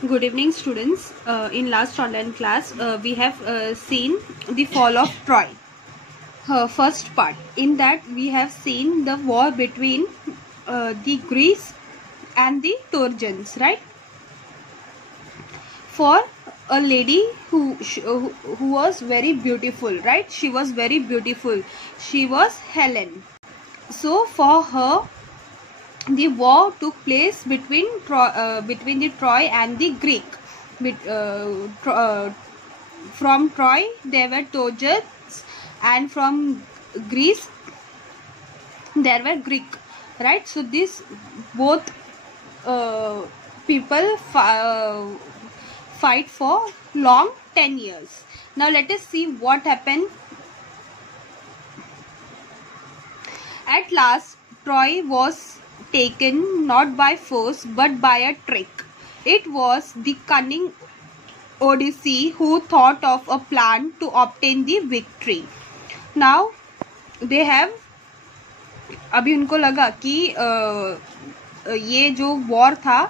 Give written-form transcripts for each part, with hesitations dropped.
Good evening, students. In last online class, we have seen the fall of Troy. First part. In that, we have seen the war between the Greeks and the Trojans, right? For a lady who was very beautiful, right? She was very beautiful. She was Helen. So for her, the war took place between the Troy and the Greek. From Troy there were Trojans, and from Greece there were Greek, right? So these both people fight for long 10 years. Now let us see what happened. At last Troy was taken not by force but by a trick. It was the cunning Odysseus who thought of a plan to obtain the victory. Now they have, अभी उनको लगा कि ये जो war था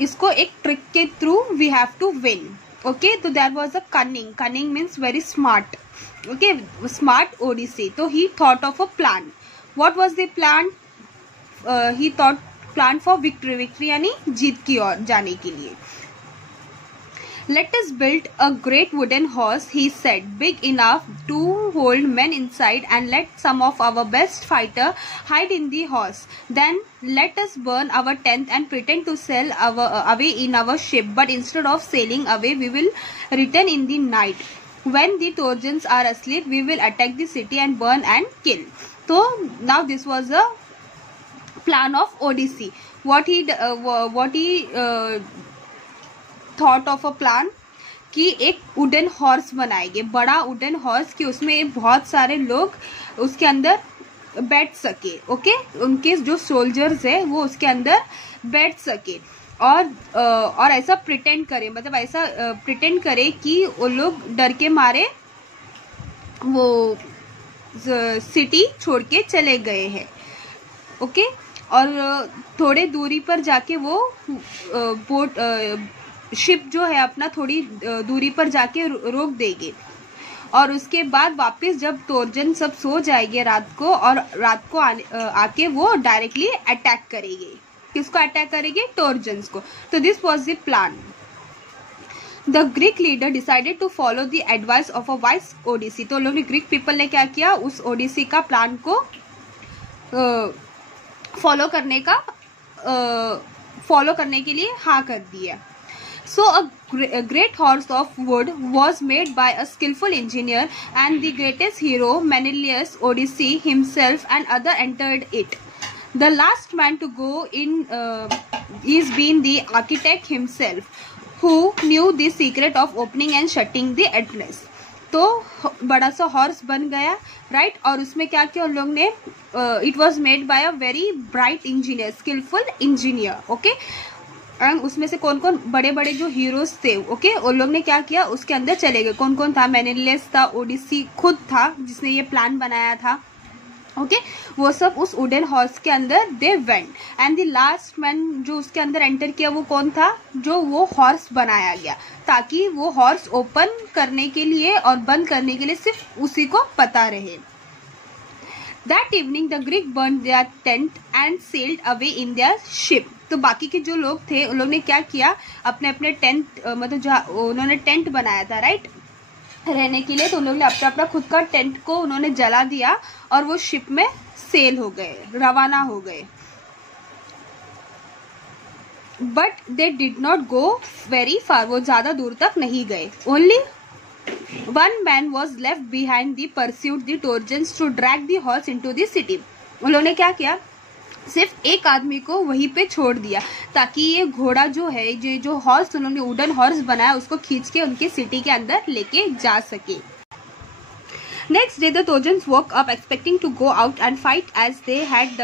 इसको एक trick के through we have to win. Okay, तो that was a cunning means very smart. Okay, smart Odyssey. तो he thought of a plan. What was the plan? He thought plan for victory यानी जीत की ओर जाने के लिए. Let us build a great wooden horse, he said, big enough to hold men inside, and let some of our best fighter hide in the horse. Then let us burn our tent and pretend to sail away in our ship. But instead of sailing away, we will return in the night. When the Trojans are asleep, we will attack the city and burn and kill. So now this was a plan of Odysseus. What he thought of a plan कि एक wooden horse बनाएंगे, बड़ा wooden horse, कि उसमें बहुत सारे लोग उसके अंदर बैठ सके. ओके, उनके जो सोल्जर्स है वो उसके अंदर बैठ सके. और ऐसा प्रिटेंड करे, मतलब ऐसा प्रिटेंड करे कि वो लोग डर के मारे वो सिटी छोड़ के चले गए हैं. ओके, और थोड़े दूरी पर जाके वो बोट शिप जो है अपना थोड़ी दूरी पर जाके रोक देंगे. और उसके बाद वापस जब ट्रोजन सब सो जाएंगे रात को, और रात को आके वो डायरेक्टली अटैक करेंगे. किसको अटैक करेंगे? ट्रोजन्स को. तो this was the plan. The Greek leader decided to follow the advice of a wise Odysseus. तो लोग ग्रीक पीपल ने क्या किया? उस ओडिसी का प्लान को फॉलो करने के लिए हाँ कर दिया. So a great horse of wood was made by a skillful engineer, and the greatest hero, Menelaus, Odysseus himself, and others entered it. The last man to go in is being the architect himself, who knew the secret of opening and shutting the Atlas. तो बड़ा सा horse बन गया, right. और उसमें क्या किया उन लोग ने? It was made by a very bright engineer, skillful engineer. Okay, उसमें से कौन कौन बड़े बड़े जो हीरोज थे, ओके, उन लोग ने क्या किया? उसके अंदर चले गए. कौन कौन था? मेनेलियस था, ओडिसी खुद था जिसने ये प्लान बनाया था. ओके, वो सब उस वुडन हॉर्स के अंदर they went. And the last man जो उसके अंदर एंटर किया वो कौन था? जो वो हॉर्स बनाया गया, ताकि वो हॉर्स ओपन करने के लिए और बंद करने के लिए सिर्फ उसी को पता रहे. That evening the Greek burned their tent and sailed away in their ship. तो बाकी के जो लोग थे उन लोग ने क्या किया? अपने अपने टेंट, मतलब जहाँ उन्होंने टेंट बनाया था, राइट, रहने के लिए, तो उन लोग ने अपना खुद का टेंट को उन्होंने जला दिया और वो शिप में सेल हो गए, रवाना हो गए. But they did not go very far. वो ज्यादा दूर तक नहीं गए. Only one man was left behind. The pursued the Trojans to drag the horse into the city. उन्होंने क्या किया? सिर्फ एक आदमी को वहीं पे छोड़ दिया, ताकि ये घोड़ा जो है, जो हॉर्स उन्होंने वुडन हॉर्स बनाया, उसको खींच के उनके सिटी के अंदर लेके जा सके. Next day the Trojans woke up expecting to go out and fight as they had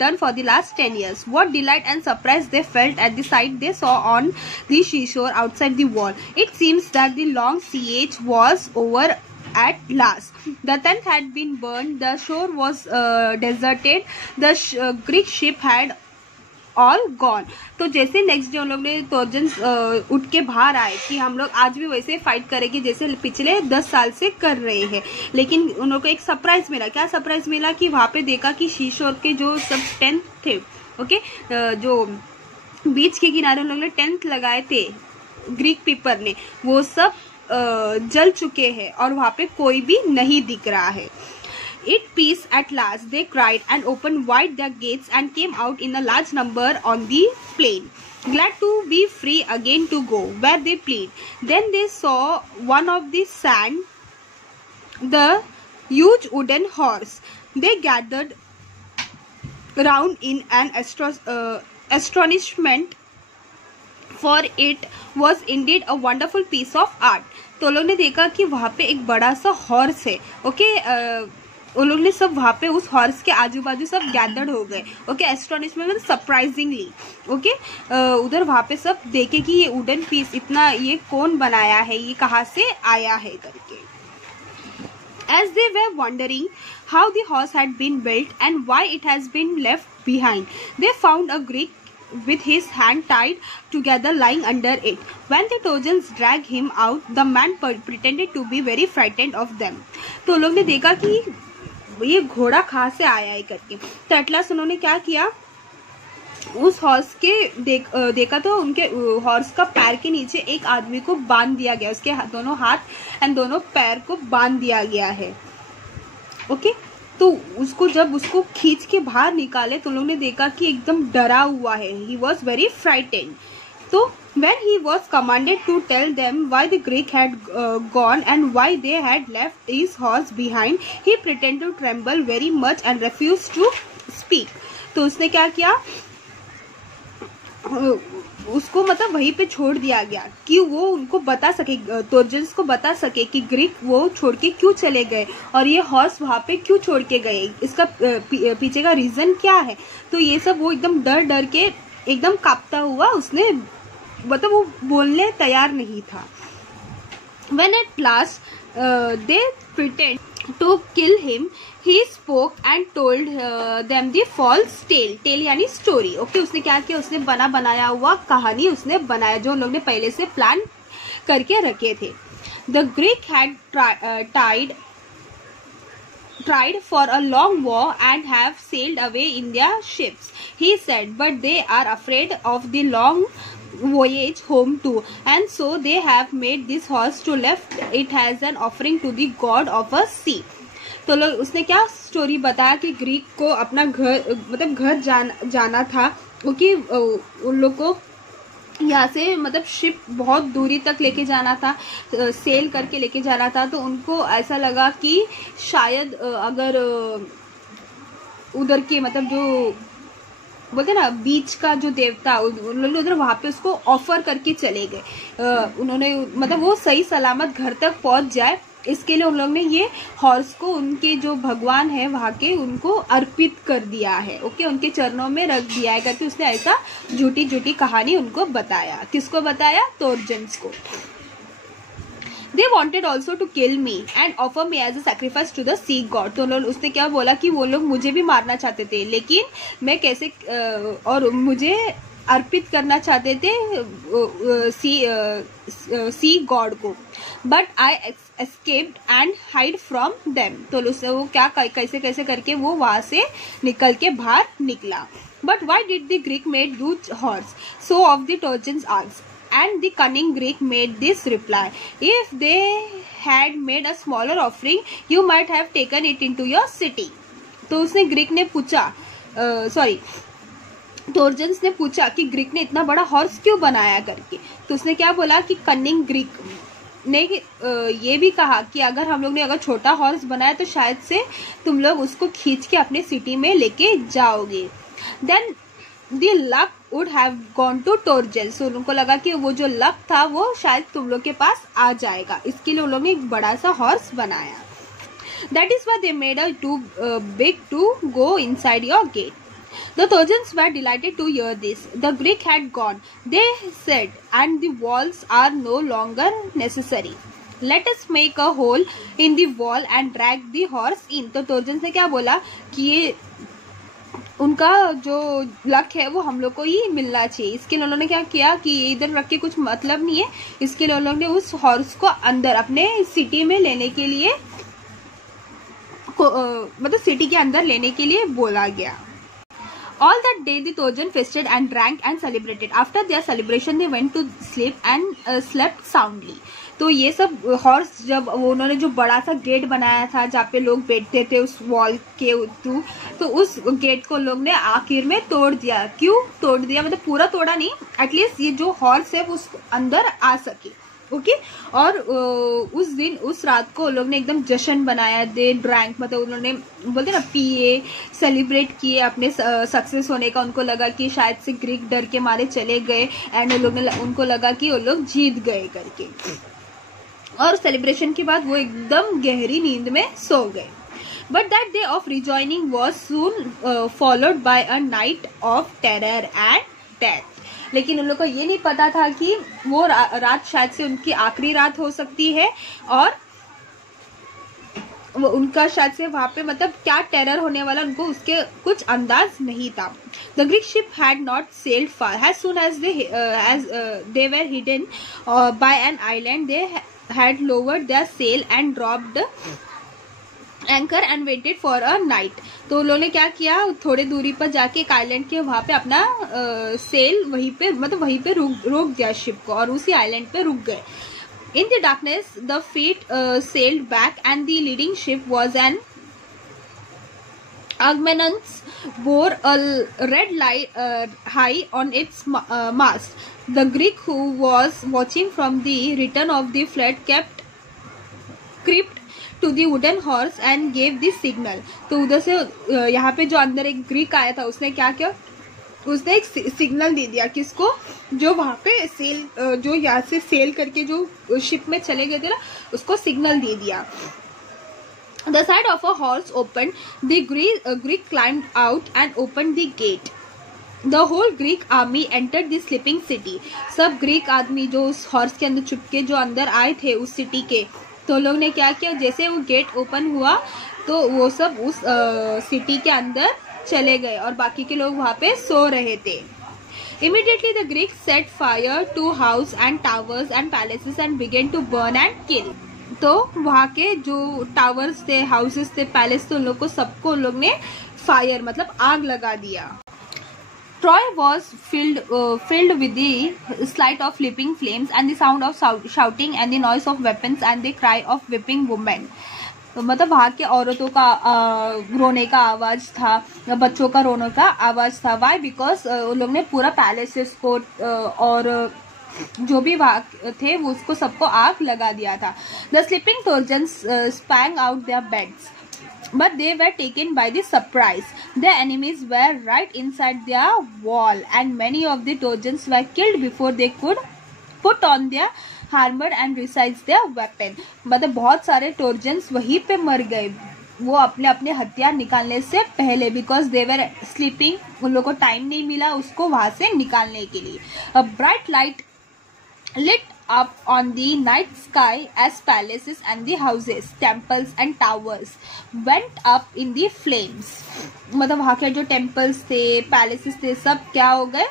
done for the last 10 years. What delight and surprise they felt at the sight they saw on the seashore outside the wall. It seems that the long siege was over at last. The tent had been burned, the shore was deserted, the Greek ship had all gone. तो जैसे next day उन लोग ने trojans उठ के बाहर आए कि हम लोग आज भी वैसे फाइट करेंगे जैसे पिछले 10 साल से कर रहे हैं, लेकिन उन लोग को एक सरप्राइज मिला. क्या सरप्राइज मिला कि वहां पे देखा कि शीशोर के जो सब टेंट थे, ओके, जो बीच के किनारे उन लोग ने टेंट लगाए थे ग्रीक पीपल ने, वो सब जल चुके हैं और वहां पे कोई भी नहीं दिख रहा है. It peace at last, they cried and opened wide their gates and came out in a large number on the plain, glad to be free again to go where they pleased. Then they saw one of the sand, the huge wooden horse. They gathered round in an astonishment, for it was indeed a wonderful piece of art. तो लोग ने देखा कि वहाँ पे एक बड़ा सा हॉर्स है. ओके, उन लोग ने सब वहाँ पे उस हॉर्स के आजू बाजू सब गैदर्ड हो गए. ओके, एस्ट्रोनिशमेंट मतलब सरप्राइजिंगली. ओके, उधर वहाँ पे सब देखे कि ये वुडन पीस इतना ये कौन बनाया है, ये कहाँ से आया है करके. As they were wondering how the horse had been built and why it has been left behind, they found a Greek with his hand tied together lying under it. When the Trojans dragged him out, the man pretended to be very frightened of them. तो लोग ने देखा कि ये घोड़ा कहाँ से आया है करके. तो एटलास उन्होंने क्या किया, उस हॉर्स के देखा तो उनके हॉर्स का पैर के नीचे एक आदमी को बांध दिया गया. उसके दोनों हाथ एंड दोनों पैर को बांध दिया गया है. ओके, तो उसको जब उसको खींच के बाहर निकाले तो लोगों ने देखा कि एकदम डरा हुआ है. He was very frightened. तो when he was commanded to tell them why the Greek had gone and why they had left his horse behind, he pretended to tremble very much and refused to speak. तो उसने क्या किया, उसको मतलब वहीं पे छोड़ दिया गया कि वो उनको बता सके, ट्रोजन्स को बता सके कि ग्रीक वो छोड़ के क्यों चले गए और ये हॉर्स वहां पे क्यों छोड़ के गए, इसका पीछे का रीजन क्या है. तो ये सब वो एकदम डर डर के एकदम कांपता हुआ, उसने मतलब वो बोलने तैयार नहीं था. When at last they pretend to kill him, he spoke and told them the false tale. Tale यानी story. ओके, उसने क्या किया, उसने बनाया हुआ कहानी उसने बनाया जो लोग ने पहले से प्लान करके रखे थे. The Greek had tried for a long war and have sailed away in their ships, he said, but they are afraid of the long voyage home too, and so they have made this horse to left it as an offering to the god of a sea. तो लोग उसने क्या story बताया कि Greek को अपना घर मतलब घर जाना था. क्योंकि उन लोग को यहाँ से मतलब शिप बहुत दूरी तक लेके जाना था, सेल करके लेके जाना था. तो उनको ऐसा लगा कि शायद अगर उधर के मतलब जो बोलते ना बीच का जो देवता, उन लोग उधर वहां पे उसको ऑफर करके चले गए. उन्होंने मतलब वो सही सलामत घर तक पहुंच जाए, इसके लिए उन लोग ने ये हॉर्स को उनके जो भगवान है वहां के उनको अर्पित कर दिया है. ओके, उनके चरणों में रख दिया है करके उसने ऐसा झूठी कहानी उनको बताया. किसको बताया, ट्रोजन्स को. They wanted also to kill me and offer me as a sacrifice to the sea god. तो उसने क्या बोला कि वो लोग मुझे भी मारना चाहते थे, लेकिन मैं कैसे और मुझे अर्पित करना चाहते थे सी गॉड को. But I escaped and hide from them. तो वो क्या कैसे करके वो वहां से निकल के बाहर निकला. But why did the Greek made huge horse, so of the trojans asked. And the cunning Greek made this reply, if they had made a smaller offering, you might have taken it into your city. तो उसने Greek ने पूछा, trojans ने पूछा कि Greek ने इतना बड़ा हॉर्स क्यों बनाया करके. तो उसने क्या बोला कि कनिंग ग्रीक ने ये भी कहा कि अगर हम लोग ने अगर छोटा हॉर्स बनाया तो शायद से तुम लोग उसको खींच के अपने सिटी में लेके जाओगे. Then The luck would have gone to Trojans. उनको लगा कि वो जो लक था वो शायद तुम लोग के पास आ जाएगा, इसके लिए उन लोगों ने एक बड़ा सा हॉर्स बनाया. That is why they made a too big to go inside your gate. The Trojans were delighted to hear this. The Greek had gone, they said, and the walls are no longer necessary. Let us make a hole in the wall and drag the horse in. तो Trojans ने क्या बोला कि ये उनका जो luck है वो हम लोग को ही मिलना चाहिए। इसके लिए उन्होंने क्या किया कि इधर रख के कुछ मतलब नहीं है, इसके लिए उन लोगों ने उस हॉर्स को अंदर अपने सिटी में लेने के लिए मतलब सिटी के अंदर लेने के लिए बोला गया। All that day the Trojan feasted and drank and celebrated. After their celebration they went to sleep and slept soundly. तो ये सब हॉर्स जब उन्होंने जो बड़ा सा गेट बनाया था जहाँ पे लोग बैठते थे उस वॉल के थ्रू, तो उस गेट को लोग ने आखिर में तोड़ दिया। क्यों तोड़ दिया मतलब पूरा तोड़ा नहीं, एटलीस्ट ये जो हॉर्स है वो उस अंदर आ सके। ओके और उस दिन उस रात को लोग ने एकदम जश्न बनाया। दे ड्रैंक मतलब उन्होंने बोलते ना पिए, सेलिब्रेट किए अपने सक्सेस होने का। उनको लगा कि शायद से ग्रीक डर के मारे चले गए एंड उनको लगा कि वो लोग जीत गए करके, और सेलिब्रेशन के बाद वो एकदम गहरी नींद में सो गए। But that day of rejoining was soon followed by a night of terror and death. लेकिन उन लोग को ये नहीं पता था कि वो रात शायद से उनकी आखिरी रात हो सकती है, और उनका शायद से वहां पे मतलब क्या टेरर होने वाला उनको उसके कुछ अंदाज नहीं था। The Greek ship had not sailed far as soon as they were hidden by an island they had lowered their sail and dropped anchor and waited for a night. तो उन्होंने क्या किया, थोड़े दूरी पर जाके एक आइलैंड के वहां पे अपना सेल वहीं पे मतलब वहीं पे रोक दिया शिप को, और उसी आइलैंड पे रुक गए। In the darkness the feet sailed back and the leading ship was an Agamemnon's bore a red light high on its mast. The Greek who was watching from the return of the fleet crept to the wooden horse and gave the signal. तो उधर से यहाँ पे जो अंदर एक Greek आया था उसने क्या किया, उसने एक सिग्नल दे दिया किसको, जो वहाँ पे सेल जो यहाँ से सेल करके जो शिप में चले गए थे ना, उसको सिग्नल दे दिया। The side of a horse opened. The Greek climbed out and opened the gate. The whole Greek army entered the sleeping city. सब ग्रीक आदमी जो उस हॉर्स के अंदर चुपके जो अंदर आए थे उस सिटी के, तो लोग ने क्या किया, जैसे वो गेट ओपन हुआ तो वो सब उस सिटी के अंदर चले गए और बाकी के लोग वहाँ पे सो रहे थे। Immediately the Greeks set fire to house and towers and palaces and began to burn and kill. तो वहाँ के जो टावर्स थे, हाउसेस थे, पैलेस थे, उन लोग को सबको उन लोग ने फायर मतलब आग लगा दिया। Troy was filled with the sight of leaping flames and the sound of shouting and the noise of weapons and the cry of weeping women. तो मतलब वहाँ के औरतों का रोने का आवाज था, बच्चों का रोने का आवाज था। Why? Because उन लोग ने पूरा पैलेसेस को और जो भी वहाँ थे वो उसको सबको आग लगा दिया था। The sleeping Trojans sprang out their beds, but they were taken by the surprise. Their enemies were right inside their wall, and many of the Trojans were killed before they could put on their armor and resized their weapon. मतलब बहुत सारे Trojans वहीं पे मर गए, वो अपने अपने हथियार निकालने से पहले, बिकॉज दे वर स्लीपिंग, उन लोगों को टाइम नहीं मिला उसको वहां से निकालने के लिए। A bright light lit up on the night sky as palaces and the houses, temples and towers went up in the flames. मतलब वहाँ के जो टेम्पल्स थे, पैलेसेस थे, सब क्या हो गए,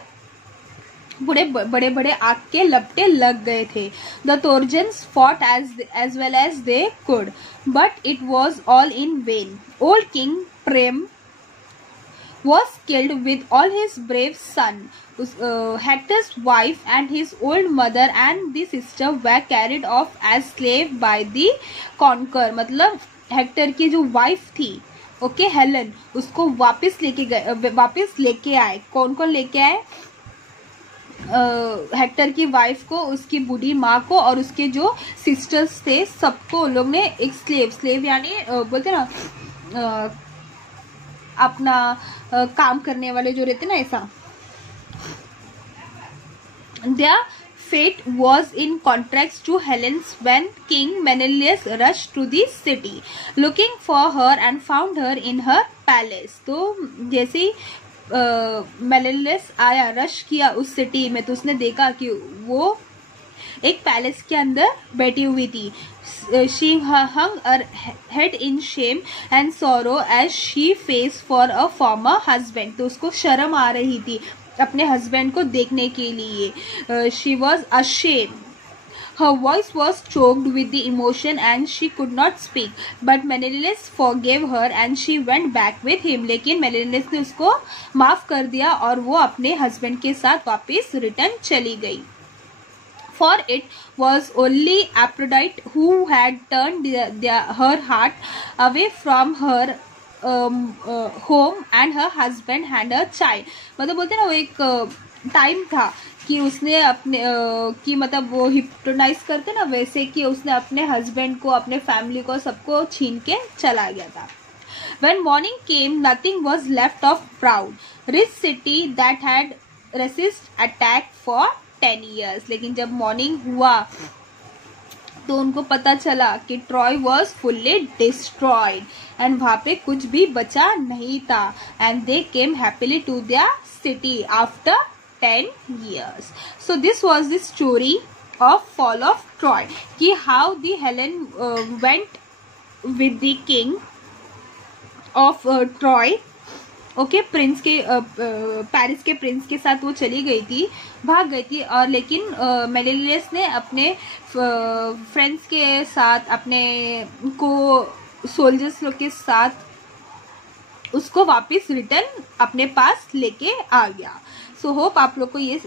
बड़े बड़े आग के लपटे लग गए थे। The Trojans fought as well as they could, but it was all in vain. Old King Priam was killed with all his brave son. Hector's wife and his old mother and the sister were carried off as slave by the conqueror. मतलब Hector की जो wife थी, okay, Helen, उसको वापस लेके आए। कौन कौन लेके आए? हेक्टर की वाइफ को, उसकी बूढ़ी माँ को और उसके जो सिस्टर्स थे सबको लोग ने एक स्लेव यानी बोलते ना अपना काम करने वाले जो रहते ना, ऐसा। Their fate was in contrast to Helen's when King Menelaus rushed to the city looking for her and found her in her palace. तो जैसे ही मेनेलियस आया, रश किया उस सिटी में, तो उसने देखा कि वो एक पैलेस के अंदर बैठी हुई थी. She hung her head in shame and sorrow as she faced for a former husband. तो उसको शर्म आ रही थी अपने हस्बैंड को देखने के लिए. She was ashamed. Her voice was choked with the emotion and she could not speak. But Menelaus forgave her and she went back with him. लेकिन Menelaus ने उसको माफ कर दिया और वो अपने हस्बैंड के साथ वापस रिटर्न चली गई. For it was only Aphrodite who had turned her heart away from her home and her husband and her child. मतलब बोलते हैं ना, वो एक टाइम था कि उसने अपने कि मतलब वो हिप्नोटाइज करते ना, वैसे कि उसने अपने हस्बैंड को, अपने फैमिली को, सबको छीन के चला गया था. When morning came, nothing was left of proud, rich city that had resisted attack for 10 years. लेकिन जब मॉर्निंग हुआ तो उनको पता चला कि Troy was fully destroyed and वहां पे कुछ भी बचा नहीं था. And they came happily to their city after 10 years. So this was the story of fall of Troy, कि how the Helen went with the king of Troy. Okay, Prince के Paris के प्रिंस के साथ वो चली गई थी, भाग गई थी. और लेकिन मेनेलियस ने अपने फ्रेंड्स के साथ, अपने को सोल्जर्स लोग के साथ उसको वापस रिटर्न अपने पास लेके आ गया. सो होप आप लोग को ये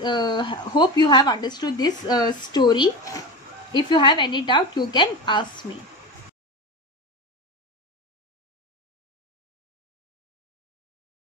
hope you have understood this story. If you have any doubt you can ask me.